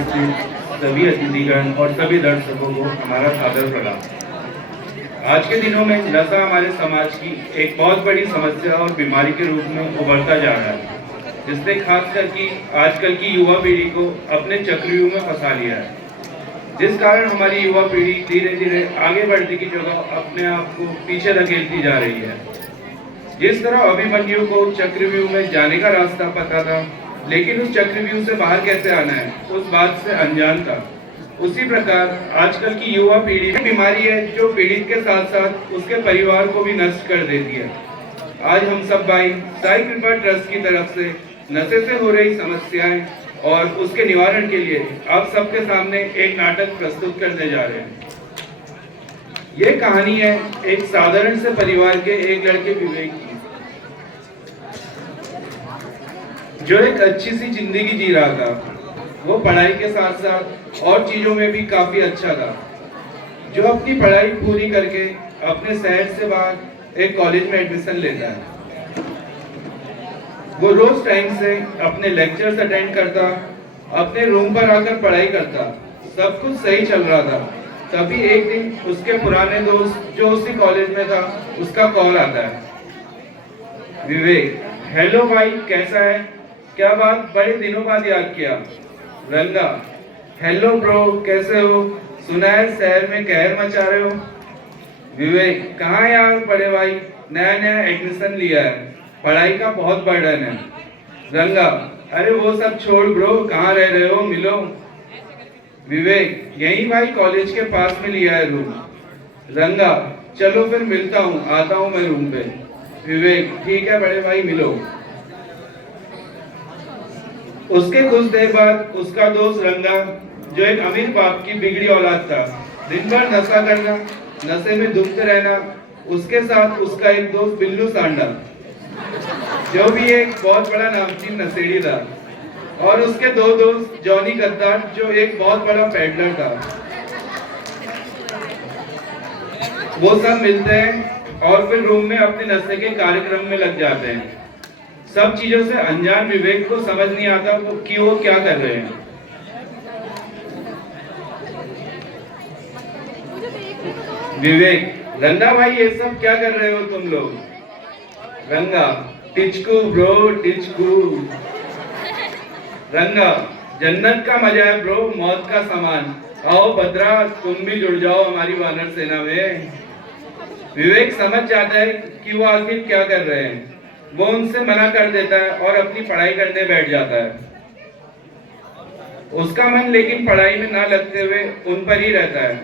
उपस्थित सभी अतिथिगण और सभी दर्शकों को हमारा सादर प्रणाम। आज के दिनों में नशा हमारे समाज की एक बहुत बड़ी समस्या और बीमारी के रूप में उभरता जा रहा है, जिसने खासकर कि आजकल की युवा पीढ़ी को अपने चक्रव्यूह में फंसा लिया है, जिस कारण हमारी युवा पीढ़ी धीरे धीरे आगे बढ़ने की जगह अपने आप को पीछे धकेलती जा रही है। जिस तरह अभिमन्यु को चक्रव्यूह में जाने का रास्ता पता था, लेकिन उस चक्रव्यूह से बाहर कैसे आना है उस बात से अनजान था, उसी प्रकार आजकल की युवा पीढ़ी में बीमारी है जो पीड़ित के साथ साथ उसके परिवार को भी नष्ट कर देती है। आज हम सब भाई साई कृपा ट्रस्ट की तरफ से नशे से हो रही समस्याएं और उसके निवारण के लिए आप सबके सामने एक नाटक प्रस्तुत करने जा रहे हैं। ये कहानी है एक साधारण से परिवार के एक लड़के विवेक की, जो एक अच्छी सी जिंदगी जी रहा था। वो पढ़ाई के साथ साथ और चीजों में भी काफी अच्छा था। जो अपनी पढ़ाई पूरी करके अपने शहर से बाहर एक कॉलेज में एडमिशन लेता है। वो रोज टाइम से अपने लेक्चर्स अटेंड करता, अपने रूम पर आकर पढ़ाई करता, सब कुछ सही चल रहा था। तभी एक दिन उसके पुराने दोस्त जो उसी कॉलेज में था, उसका कॉल आता है। विवेक, हेलो भाई, कैसा है? क्या बात, बड़े दिनों बाद याद किया? रंगा, हेलो ब्रो, कैसे हो? सुना है शहर में कहर मचा रहे हो। विवेक, कहाँ यार बड़े भाई, नया नया एडमिशन लिया है, पढ़ाई का बहुत बर्डन है। रंगा, अरे वो सब छोड़ ब्रो, कहाँ रह रहे हो, मिलो। विवेक, यही भाई कॉलेज के पास में लिया है रूम। रंगा, चलो फिर मिलता हूँ, आता हूँ मैं रूम पे। विवेक, ठीक है बड़े भाई, मिलो। उसके कुछ देर बाद उसका दोस्त रंगा, जो एक अमीर बाप की बिगड़ी औलाद था, दिन भर नशा करना, नशे में डूबते रहना, उसके साथ उसका एक दोस्त बिल्लू सांडा, जो भी एक बहुत बड़ा नामचीन नशेड़ी था, और उसके दो दोस्त जॉनी गद्दार, जो एक बहुत बड़ा पेडलर था। वो सब मिलते हैं और फिर रूम में अपने नशे के कार्यक्रम में लग जाते हैं। सब चीजों से अनजान विवेक को समझ नहीं आता कि वो क्या कर रहे हैं। विवेक, रंगा भाई, ये सब क्या कर रहे हो तुम लोग? रंगा, टिचकू ब्रो, टिचकू। रंगा, जन्नत का मजा है ब्रो, मौत का सामान। आओ भद्रा, तुम भी जुड़ जाओ हमारी वानर सेना में। विवेक समझ जाता है कि वो आखिर क्या कर रहे हैं। वो उनसे मना कर देता है और अपनी पढ़ाई करने बैठ जाता है। उसका मन लेकिन पढ़ाई में ना लगते हुए उन पर ही रहता है।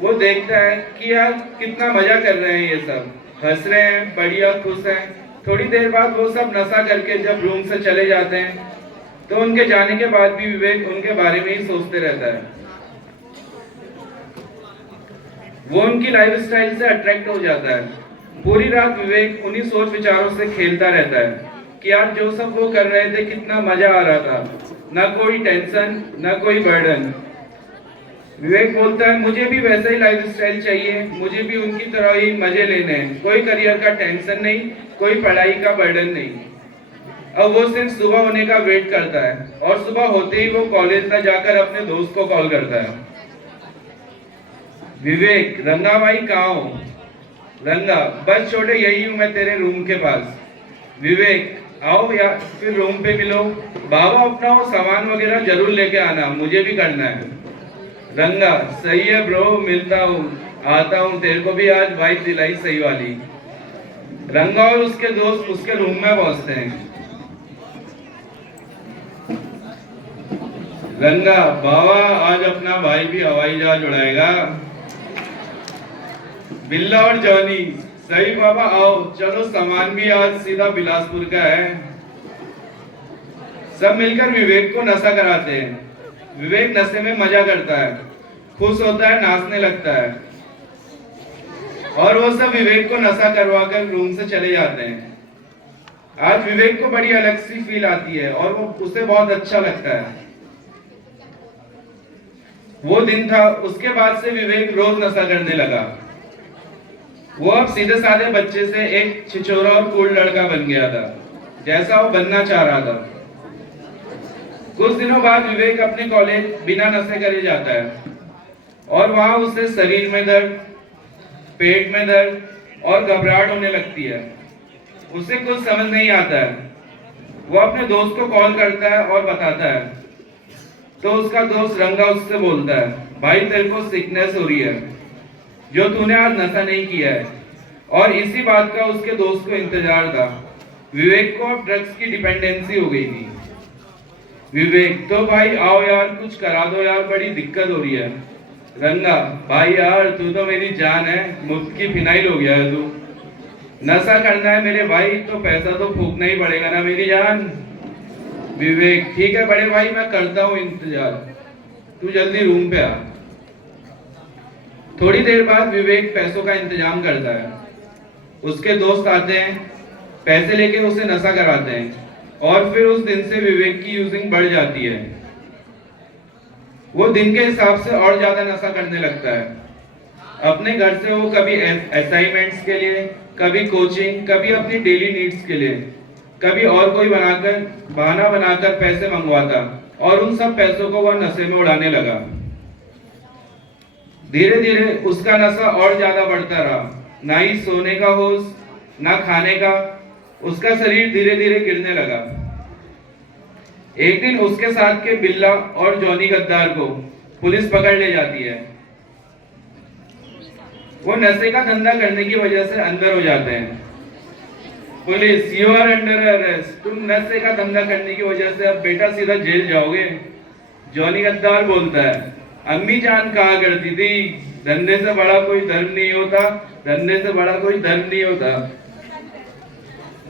वो देखता है कि यार कितना मजा कर रहे हैं, ये सब हंस रहे हैं, बढ़िया खुश हैं। थोड़ी देर बाद वो सब नशा करके जब रूम से चले जाते हैं, तो उनके जाने के बाद भी विवेक उनके बारे में ही सोचते रहता है। वो उनकी लाइफस्टाइल से अट्रैक्ट हो जाता है। पूरी रात विवेक उन्हीं सोच विचारों से खेलता रहता है कि यार जो सब वो कर रहे थे कितना मजा आ रहा था, ना कोई टेंशन, ना कोई बर्डन। विवेक बोलता है, मुझे भी वैसा ही लाइफस्टाइल चाहिए, मुझे भी उनकी तरह ही मजे लेने हैं, कोई करियर का टेंशन नहीं, कोई पढ़ाई का बर्डन नहीं। अब वो सिर्फ सुबह होने का वेट करता है और सुबह होते ही वो कॉलेज में जाकर अपने दोस्त को कॉल करता है। विवेक, रंगा भाई कहाँ हो? रंगा, बस छोटे, यही हूँ मैं तेरे रूम के पास। विवेक, आओ यार फिर रूम पे मिलो। बाबा अपना वो सामान वगैरह जरूर लेके आना, मुझे भी करना है। रंगा, सही है ब्रो, मिलता हूँ, आता हूँ, तेरे को भी आज वाइफ दिलाई सही वाली। रंगा और उसके दोस्त उसके रूम में पहुंचते हैं। रंगा, बाबा आज अपना भाई भी हवाई जहाज उड़ाएगा। बिल्ला और जॉनी, सही बाबा, आओ, चलो सामान भी आज सीधा बिलासपुर का है। सब मिलकर विवेक को नशा कराते हैं। विवेक नशे में मजा करता है, खुश होता है, नाचने लगता है, और वो सब विवेक को नशा करवाकर रूम से चले जाते हैं। आज विवेक को बड़ी अलग सी फील आती है और वो उसे बहुत अच्छा लगता है। वो दिन था, उसके बाद से विवेक रोज नशा करने लगा। वो अब सीधे साधे बच्चे से एक छिछोरा और कूल लड़का बन गया था, जैसा वो बनना चाह रहा था। कुछ दिनों बाद विवेक अपने कॉलेज बिना नशे करे जाता है और वहां उसे शरीर में दर्द, पेट में दर्द और घबराहट होने लगती है। उसे कुछ समझ नहीं आता है। वो अपने दोस्त को कॉल करता है और बताता है, तो उसका दोस्त रंगा उससे बोलता है, भाई तेरे को सिकनेस हो रही है, जो तूने आज नशा नहीं किया है। और इसी बात का उसके दोस्त को इंतजार था। विवेक को अब ड्रग्स की डिपेंडेंसी हो गई थी। विवेक, तो भाई आओ यार, कुछ करा दो यार, बड़ी दिक्कत हो रही है। रंगा, भाई यार तू तो मेरी जान है, मुफ्त की फिनाइल हो गया है तू। नशा करना है मेरे भाई तो पैसा तो फूकना ही पड़ेगा ना मेरी जान। विवेक, ठीक है बड़े भाई, मैं करता हूँ इंतजार, तू जल्दी रूम पे आ। थोड़ी देर बाद विवेक पैसों का इंतजाम करता है। उसके दोस्त आते हैं, पैसे लेके उसे नशा कराते हैं और फिर उस दिन से विवेक की यूजिंग बढ़ जाती है। वो दिन के हिसाब से और ज्यादा नशा करने लगता है। अपने घर से वो कभी असाइनमेंट्स के लिए, कभी कोचिंग, कभी अपनी डेली नीड्स के लिए, कभी और कोई बहाना बनाकर पैसे मंगवाता और उन सब पैसों को वह नशे में उड़ाने लगा। धीरे धीरे उसका नशा और ज्यादा बढ़ता रहा। ना ही सोने का होश, ना खाने का। उसका शरीर धीरे धीरे गिरने लगा। एक दिन उसके साथ के बिल्ला और जॉनी गद्दार को पुलिस पकड़ ले जाती है। वो नशे का धंधा करने की वजह से अंदर हो जाते हैं। Police, you are under arrest. तुम नशे का धंधा करने की वजह से अब बेटा सीधा जेल जाओगे। जॉनी गद्दार बोलता है, अम्मी जान कहा करती थी, धंधे से बड़ा कोई धर्म नहीं होता, धंधे से बड़ा कोई धर्म नहीं होता।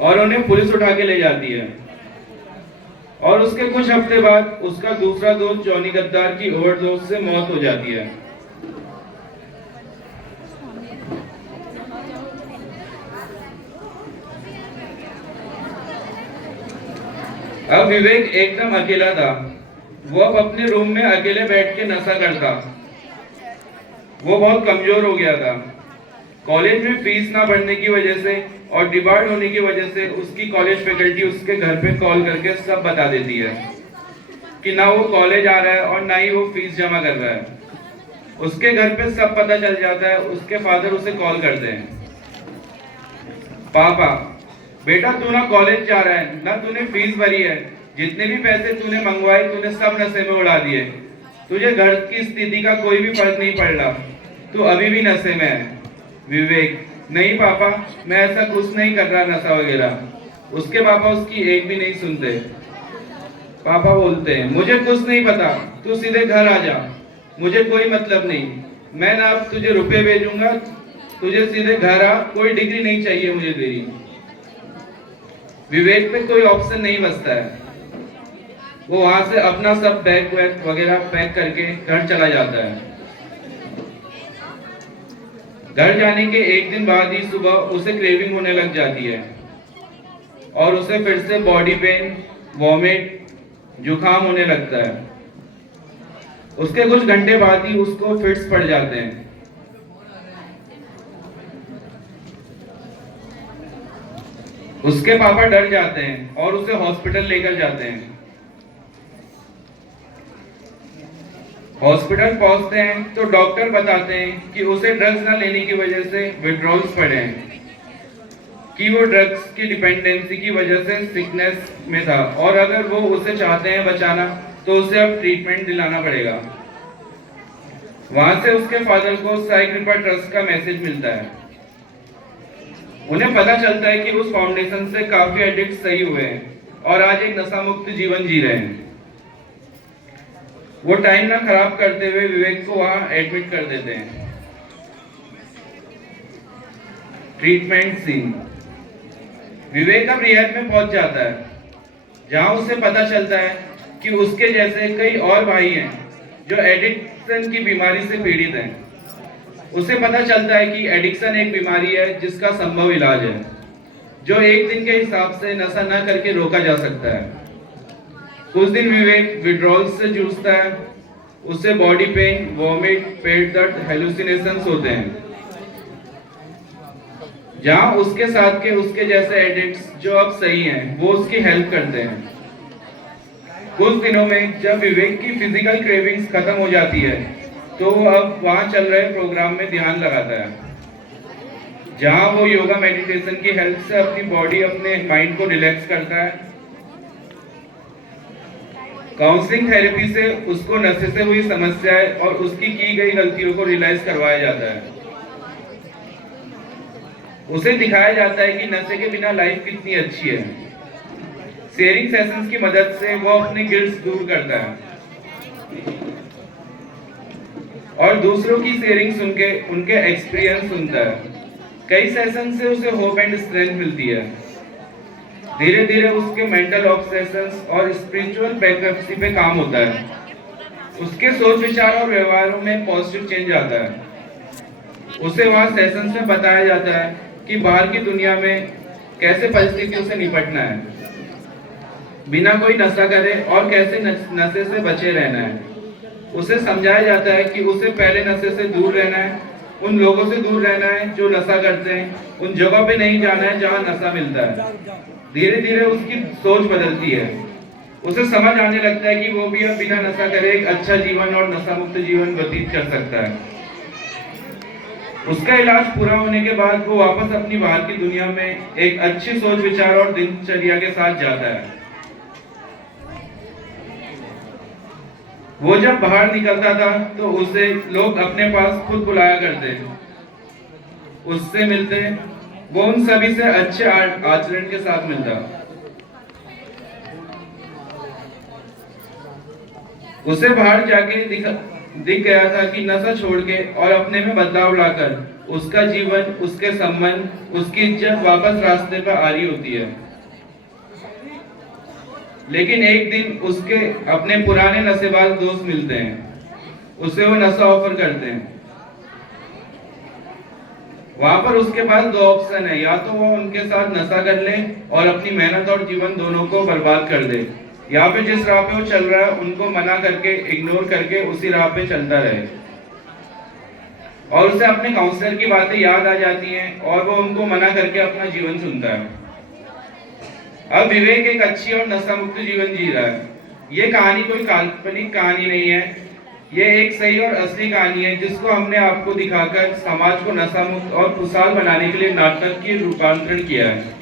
और उन्हें पुलिस उठा के ले जाती है। और उसके कुछ हफ्ते बाद उसका दूसरा दोस्त जॉनी गद्दार की ओवरडोज से मौत हो जाती है। अब विवेक एकदम अकेला था। वो अब अपने रूम में अकेले बैठ के नशा करता। वो बहुत कमजोर हो गया था। कॉलेज में फीस ना भरने की वजह से और डिबार्ड होने की वजह से उसकी कॉलेज फैकल्टी उसके घर पे कॉल करके सब बता देती है कि ना वो कॉलेज आ रहा है और ना ही वो फीस जमा कर रहा है। उसके घर पे सब पता चल जाता है। उसके फादर उसे कॉल करते हैं, पापा बेटा तू ना कॉलेज जा रहा है, ना तूने फीस भरी है, जितने भी पैसे तूने मंगवाए तूने सब नशे में उड़ा दिए। तुझे घर की स्थिति का कोई भी फर्क नहीं पड़ रहा, तू अभी भी नशे में है। विवेक, नहीं पापा, मैं ऐसा कुछ नहीं कर रहा नशा वगैरह। उसके पापा उसकी एक भी नहीं सुनते। पापा बोलते हैं, मुझे कुछ नहीं पता, तू सीधे घर आ जा, मुझे कोई मतलब नहीं। मैं ना अब तुझे रुपए भेजूंगा, तुझे सीधे घर आ, कोई डिग्री नहीं चाहिए मुझे तेरी। विवेक पे कोई ऑप्शन नहीं बचता है। वो वहां से अपना सब बैग वैग वगैरह पैक करके घर चला जाता है। घर जाने के एक दिन बाद ही सुबह उसे क्रेविंग होने लग जाती है और उसे फिर से बॉडी पेन, वॉमिट, जुकाम होने लगता है। उसके कुछ घंटे बाद ही उसको फिट्स पड़ जाते हैं। उसके पापा डर जाते हैं और उसे हॉस्पिटल लेकर जाते हैं। हॉस्पिटल पहुंचते हैं तो डॉक्टर बताते हैं कि उसे ड्रग्स ना लेने की वजह से विड्रॉल्स पड़े हैं, कि वो ड्रग्स की डिपेंडेंसी की वजह से सिकनेस में था और अगर वो उसे चाहते हैं बचाना तो उसे अब ट्रीटमेंट दिलाना पड़ेगा। वहां से उसके फादर को साई कृपा ट्रस्ट का मैसेज मिलता है। उन्हें पता चलता है कि उस फाउंडेशन से काफी एडिक्ट सही हुए हैं और आज एक नशा मुक्त जीवन जी रहे हैं। वो टाइम ना खराब करते हुए विवेक को वहां एडमिट कर देते हैं। Treatment scene. विवेक अब रिहैब में पहुंच जाता है, जहां उसे पता चलता है कि उसके जैसे कई और भाई हैं जो एडिक्शन की बीमारी से पीड़ित हैं। उसे पता चलता है कि एडिक्शन एक बीमारी है जिसका संभव इलाज है, जो एक दिन के हिसाब से नशा न करके रोका जा सकता है। कुछ दिन विवेक विड्रॉल से जूझता है। उसे बॉडी पेन, वॉमिट, पेट दर्द, हेलुसिनेशंस होते हैं। जहां उसके साथ के उसके जैसे एडिक्ट्स जो अब सही हैं, वो उसकी हेल्प करते हैं। कुछ दिनों में जब विवेक की फिजिकल क्रेविंग्स खत्म हो जाती है तो वो अब वहाँ चल रहे प्रोग्राम में ध्यान लगाता है, जहाँ वो योगा मेडिटेशन की हेल्प से अपनी बॉडी अपने माइंड को रिलैक्स करता है। काउंसलिंग थेरेपी से उसको नशे से हुई समस्याएं और उसकी की गई गलतियों को रियलाइज करवाया जाता है। उसे दिखाया जाता है कि नशे के बिना लाइफ कितनी अच्छी है। शेयरिंग सेशंस की मदद से वो अपने गिल्ट्स दूर करता है और दूसरों की शेयरिंग सुन के उनके एक्सपीरियंस सुनता है। कई सेशन से उसे होप एंड स्ट्रेंथ मिलती है। धीरे धीरे उसके मेंटल ऑब्सेशंस और स्पिरिचुअल बैंक्रप्सी पे काम होता है। उसके सोच विचार और व्यवहारों में पॉजिटिव चेंज आता है। उसे वहाँ सेशंस में बताया जाता है कि बाहर की दुनिया में कैसे परिस्थितियों से निपटना है, बिना कोई नशा करे, और कैसे नशे से बचे रहना है। उसे समझाया जाता है कि उसे पहले नशे से दूर रहना है, उन लोगों से दूर रहना है जो नशा करते हैं, उन जगहों पे नहीं जाना है जहाँ नशा मिलता है। धीरे धीरे उसकी सोच बदलती है। उसे समझ आने लगता है कि वो भी अब बिना नशा करे एक अच्छा जीवन और नशा मुक्त जीवन व्यतीत कर सकता है। उसका इलाज पूरा होने के बाद वो वापस अपनी बाहर की दुनिया में एक अच्छी सोच विचार और दिनचर्या के साथ जाता है। वो जब बाहर निकलता था तो उसे लोग अपने पास खुद बुलाया करते, उससे मिलते, वो उन सभी से अच्छे आचरण के साथ मिलता। उसे बाहर जाके दिख गया था कि नशा छोड़ के और अपने में बदलाव लाकर उसका जीवन, उसके संबंध, उसकी इज्जत वापस रास्ते पर आ रही होती है। लेकिन एक दिन उसके अपने पुराने नशेबाज दोस्त मिलते हैं। उसे वो नशा ऑफर करते हैं। वहां पर उसके पास दो ऑप्शन है, या तो वो उनके साथ नशा कर ले और अपनी मेहनत और जीवन दोनों को बर्बाद कर दे, या फिर जिस राह पे वो चल रहा है उनको मना करके, इग्नोर करके उसी राह पे चलता रहे। और उसे अपने काउंसलर की बातें याद आ जाती हैं और वो उनको मना करके अपना जीवन चुनता है। अब विवेक एक अच्छी और नशा मुक्त जीवन जी रहा है। ये कहानी कोई काल्पनिक कहानी नहीं है, ये एक सही और असली कहानी है जिसको हमने आपको दिखाकर समाज को नशा मुक्त और खुशहाल बनाने के लिए नाटक की रूपांतरण किया है।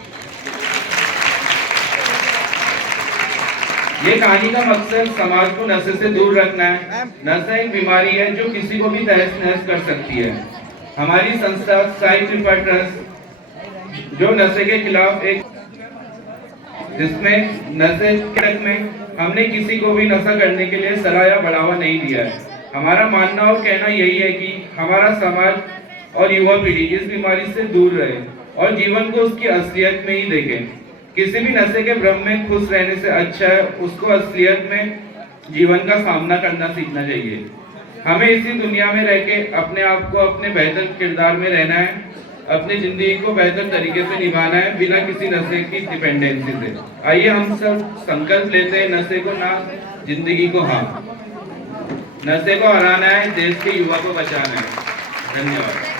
ये कहानी का मकसद समाज को नशे से दूर रखना है। नशा एक बीमारी है जो किसी को भी तहस नहस कर सकती है। हमारी संस्था साई कृपा ट्रस्ट जो नशे के खिलाफ एक, जिसमें नशे में हमने किसी को भी नशा करने के लिए सलाह या बढ़ावा नहीं दिया है। हमारा मानना और कहना यही है कि हमारा समाज और युवा पीढ़ी इस बीमारी से दूर रहे और जीवन को उसकी असलियत में ही देखें। किसी भी नशे के भ्रम में खुश रहने से अच्छा है उसको असलियत में जीवन का सामना करना सीखना चाहिए। हमें इसी दुनिया में रह के अपने आप को अपने बेहतर किरदार में रहना है, अपनी जिंदगी को बेहतर तरीके से निभाना है बिना किसी नशे की डिपेंडेंसी से। आइए हम सब संकल्प लेते हैं, नशे को ना, जिंदगी को हाँ। नशे को हराना है, देश के युवा को बचाना है। धन्यवाद।